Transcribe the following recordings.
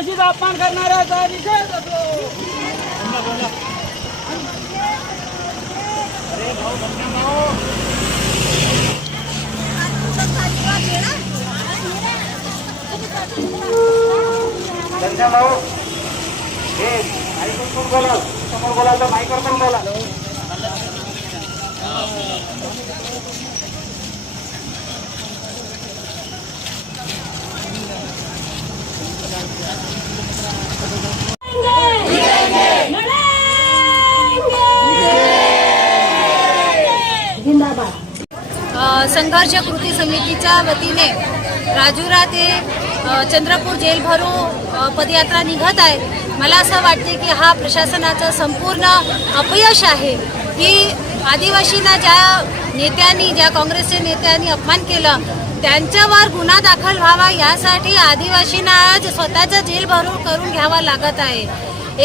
आदिवासीचा अपमान करणाऱ्याचा निषेध असो। संजय भाऊ हे ऐकून बोला, समोर बोला तर माईकवर पण बोला। संघर्ष कृती समितीच्या वतीने राजुरा ते चंद्रपूर जेल भरो पदयात्रा निघत आहे। मला असं वाटते की हा प्रशासनाचं संपूर्ण अपयश आहे की आदिवासींना ज्या नेत्यांनी, ज्या काँग्रेसच्या नेत्यांनी अपमान केलं त्यांच्यावर गुन्हा दाखल व्हावा यासाठी आदिवासींना आज स्वतःचा जेल भरून करून घ्यावा लागत आहे।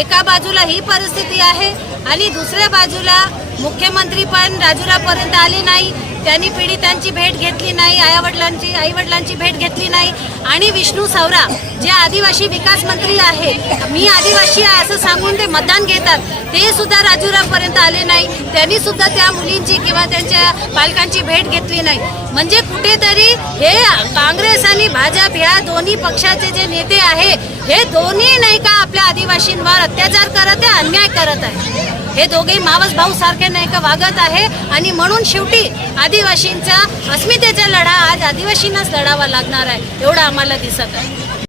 एका बाजूला ही परिस्थिती आहे आणि दुसऱ्या बाजूला मुख्यमंत्री पण राजुरापर्यंत आले नाही, त्यांनी पीडितांची भेट घेतली नाही, आईवडिलांची भेट घेतली नाही। आणि विष्णू सवरा जे आदिवासी विकास मंत्री आहेत, मी आदिवासी आहे असं सांगून ते मतदान घेतात, ते सुद्धा राजुरापर्यंत आले नाही, त्यांनी सुद्धा त्या मुलींची किंवा त्यांच्या पालकांची भेट घेतली नाही। म्हणजे कुठेतरी हे काँग्रेस आणि भाजप या दोन्ही पक्षाचे जे नेते आहे हे दोन्ही नाही का आपल्या आदिवासींवर अत्याचार करत आहे, अन्याय करत आहे। हे दोघे मावस भाऊ सारखे नाही का वागत आहे आणि म्हणून शेवटी आदिवासींचा अस्मितेचा लढा आज आदिवासींनाच लढावा लागणार आहे एवढं आम्हाला दिसत आहे।